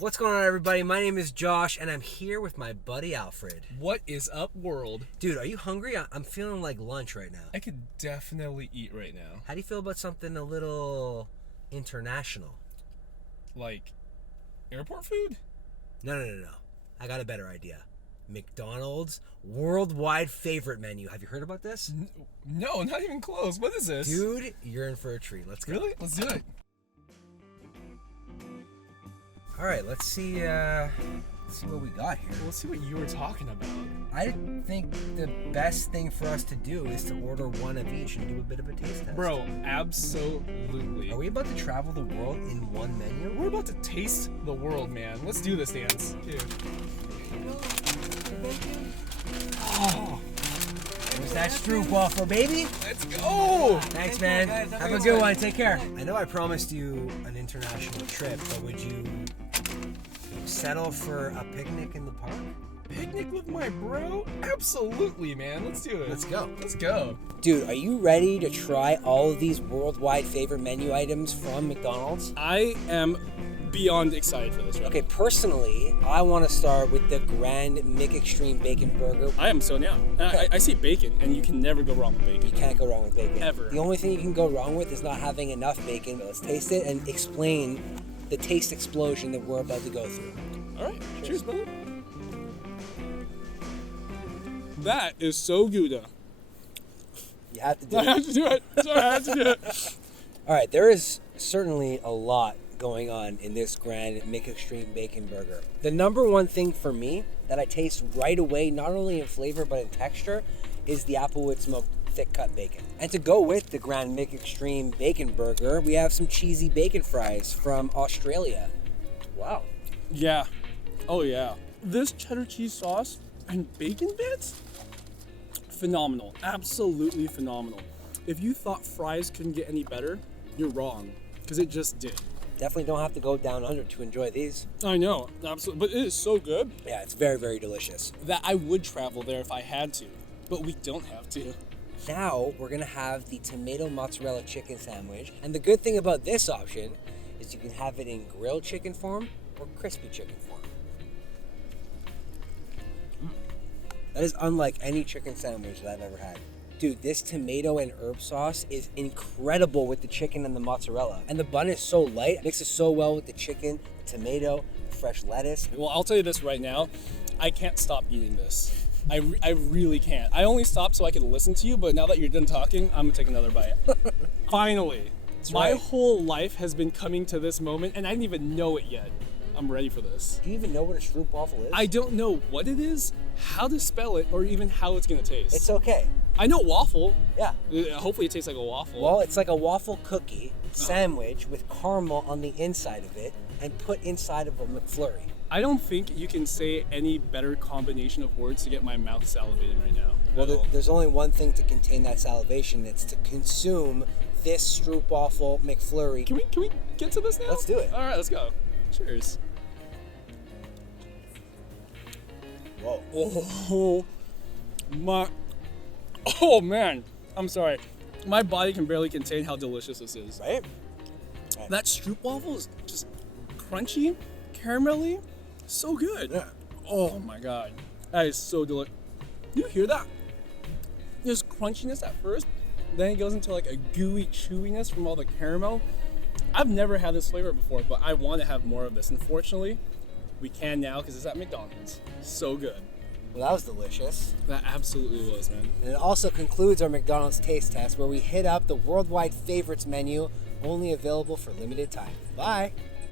What's going on, everybody? My name is Josh, and I'm here with my buddy Alfred. What is up, world? Dude, are you hungry? I'm feeling like lunch right now. I could definitely eat right now. How do you feel about something a little international? Like, airport food? No. I got a better idea. McDonald's worldwide favorite menu. Have you heard about this? No, not even close. What is this? Dude, you're in for a treat. Let's go. Really? Let's do it. All right, let's see what we got here. Let's see what you were talking about. I think the best thing for us to do is to order one of each and do a bit of a taste test. Bro, absolutely. Are we about to travel the world in one menu? We're about to taste the world, man. Let's do this dance. Here. Oh, there's that stroopwafel, baby. Let's go. Thanks, man. Have a good one. Take care. I know I promised you an international trip, but would you settle for a picnic in the park? Picnic with my bro? Absolutely, man. Let's do it. Let's go. Let's go. Dude, are you ready to try all of these worldwide favorite menu items from McDonald's? I am beyond excited for this, right? Okay, personally, I want to start with the Grand McExtreme Bacon Burger. I am so down. Okay. I see bacon, and you can never go wrong with bacon. You can't go wrong with bacon. Ever. The only thing you can go wrong with is not having enough bacon. But let's taste it and explain the taste explosion that we're about to go through. All right. Cheers, brother. That is so good. You have to do I it. have to do it. Sorry, I have to do it. All right, there is certainly a lot going on in this Grand McExtreme Bacon Burger. The number one thing for me that I taste right away, not only in flavor but in texture, is the Applewood smoked thick cut bacon. And to go with the Grand McExtreme Bacon Burger, we have some cheesy bacon fries from Australia. Wow. Yeah. Oh, yeah. This cheddar cheese sauce and bacon bits? Phenomenal. Absolutely phenomenal. If you thought fries couldn't get any better, you're wrong. Because it just did. Definitely don't have to go down under to enjoy these. I know. Absolutely. But it is so good Yeah, it's very, very delicious. that I would travel there if I had to. But we don't have to. Now we're gonna have the tomato mozzarella chicken sandwich. And the good thing about this option is you can have it in grilled chicken form or crispy chicken form. That is unlike any chicken sandwich that I've ever had. Dude, this tomato and herb sauce is incredible with the chicken and the mozzarella. And the bun is so light, it mixes so well with the chicken, the tomato, the fresh lettuce. Well, I'll tell you this right now. I can't stop eating this. I really can't. I only stopped so I could listen to you, but now that you're done talking, I'm going to take another bite. Finally. My right. whole life has been coming to this moment, and I didn't even know it yet. I'm ready for this. Do you even know what a stroopwafel is? I don't know what it is, how to spell it, or even how it's going to taste. It's okay. I know waffle. Yeah. Hopefully it tastes like a waffle. Well, it's like a waffle cookie sandwich with caramel on the inside of it and put inside of a McFlurry. I don't think you can say any better combination of words to get my mouth salivating right now. Well, there's only one thing to contain that salivation. It's to consume this stroopwafel McFlurry. Can we get to this now? Let's do it. All right, let's go. Cheers. Whoa. Oh my! Oh man, I'm sorry. My body can barely contain how delicious this is. Right? That stroopwafel is just crunchy, caramelly, so good. Yeah. Oh my god, that is so delicious. You hear that? There's crunchiness at first, then it goes into like a gooey chewiness from all the caramel. I've never had this flavor before, but I want to have more of this. Unfortunately, we can now because it's at McDonald's. So good. Well, that was delicious. That absolutely was, man. And it also concludes our McDonald's taste test where we hit up the worldwide favorites menu, only available for limited time. Bye.